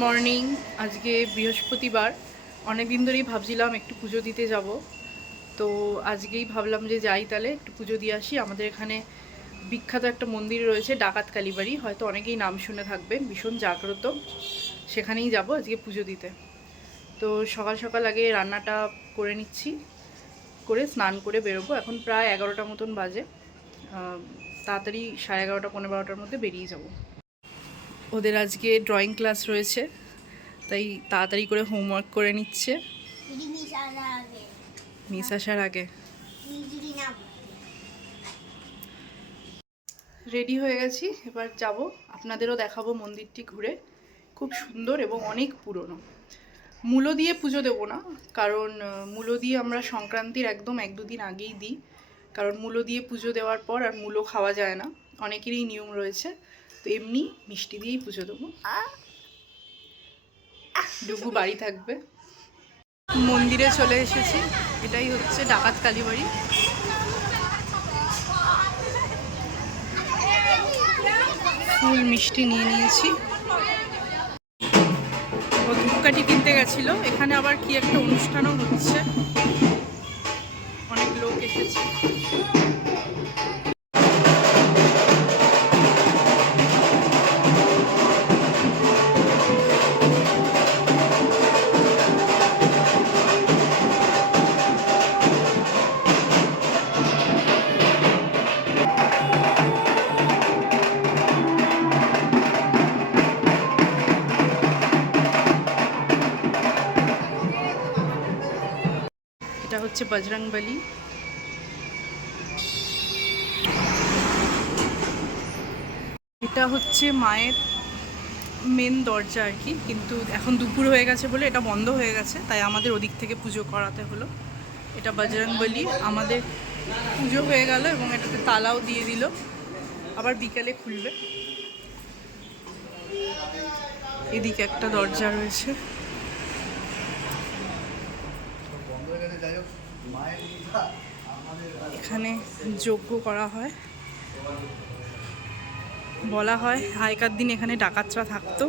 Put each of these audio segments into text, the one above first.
Morning. আজকে বৃহস্পতিবার। অনেক দিন ধরেই ভাবছিলাম একটু পুজো দিতে যাব, তো আজকেই ভাবলাম যে যাই তাহলে একটু পুজো দিয়ে আসি। আমাদের এখানে বিখ্যাত একটা মন্দির রয়েছে ডাকাত কালীবাড়ি, হয়তো অনেকেই নাম শুনে থাকবেন, ভীষণ জাগ্রত। সেখানেই যাব আজকে পুজো দিতে। তো সকাল সকাল আগে রান্নাটা করে নিচ্ছি, করে স্নান করে বেরোবো। এখন প্রায় 11টা মতন বাজে, তাড়াতাড়ি 11:30 পৌনে 12টার মধ্যে বেরিয়ে যাব। ওদের আজকে ড্রয়িং ক্লাস রয়েছে, তাই তাড়াতাড়ি করে হোমওয়ার্ক করে নিচ্ছে মিস আসার আগে। রেডি হয়ে গেছি, এবার যাব। আপনাদেরও দেখাবো মন্দিরটি ঘুরে। খুব সুন্দর এবং অনেক পুরনো। মূলো দিয়ে পুজো দেবো না, কারণ মূলো দিয়ে আমরা সংক্রান্তির একদম 1-2 দিন আগেই দিই, কারণ মূলো দিয়ে পুজো দেওয়ার পর আর মূলো খাওয়া যায় না, অনেকেরই নিয়ম রয়েছে। তো এমনি মিষ্টি দিয়েই পুজো দেবো। ডুগু বাড়ি থাকবে। মন্দিরে চলে এসেছি, এটাই হচ্ছে ডাকাত কালীবাড়ি। ফুল মিষ্টি নিয়ে নিয়েছি। ও ধূপকাঠি কিনতে গেছিল, এখানে আবার কি একটা অনুষ্ঠানও হচ্ছে, অনেক লোক এসেছে। এটা হচ্ছে বজরংবলী। এটা হচ্ছে মায়ের মেন দরজা আর কি, কিন্তু এখন দুপুর হয়ে গেছে বলে এটা বন্ধ হয়ে গেছে, তাই আমাদের ওদিক থেকে পুজো করাতে হলো। এটা বজরংবলী, আমাদের পুজো হয়ে গেল এবং এটাতে তালাও দিয়ে দিল, আবার বিকেলে খুলবে। এদিকে একটা দরজা রয়েছে। এখানে যজ্ঞ করা হয়। বলা হয় আগেকার দিন এখানে ডাকাতরা থাকতো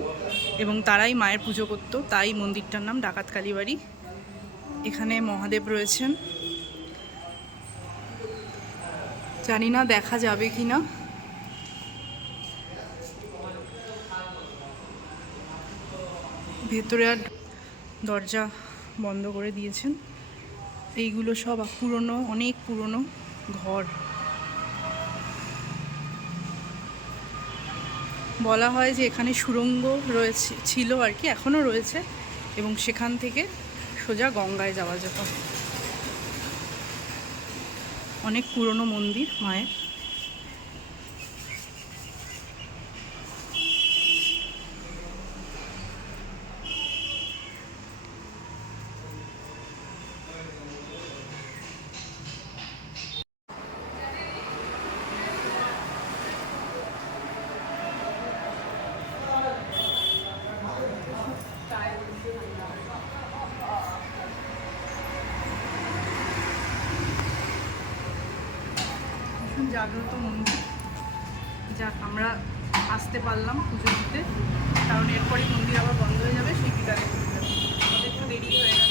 এবং তারাই মায়ের পুজো করতো, তাই মন্দিরটার নাম ডাকাত কালীবাড়ি। এখানে মহাদেব রয়েছেন, জানি না দেখা যাবে কি না। ভেতরে আর দরজা বন্ধ করে দিয়েছেন। এইগুলো সব পুরনো, অনেক পুরনো ঘর। বলা হয় যে এখানে সুড়ঙ্গ রয়েছে, ছিল আর কি, এখনও রয়েছে, এবং সেখান থেকে সোজা গঙ্গায় যাওয়া যেত। অনেক পুরনো মন্দির মায়ের। জাগ্রত মন্দির। যাক, আমরা আসতে পারলাম পুজো দিতে, কারণ এরপরই মন্দির আবার বন্ধ হয়ে যাবে, সেই বিকালে খুলবে। আমাদের একটু দেরি হয়ে গেল।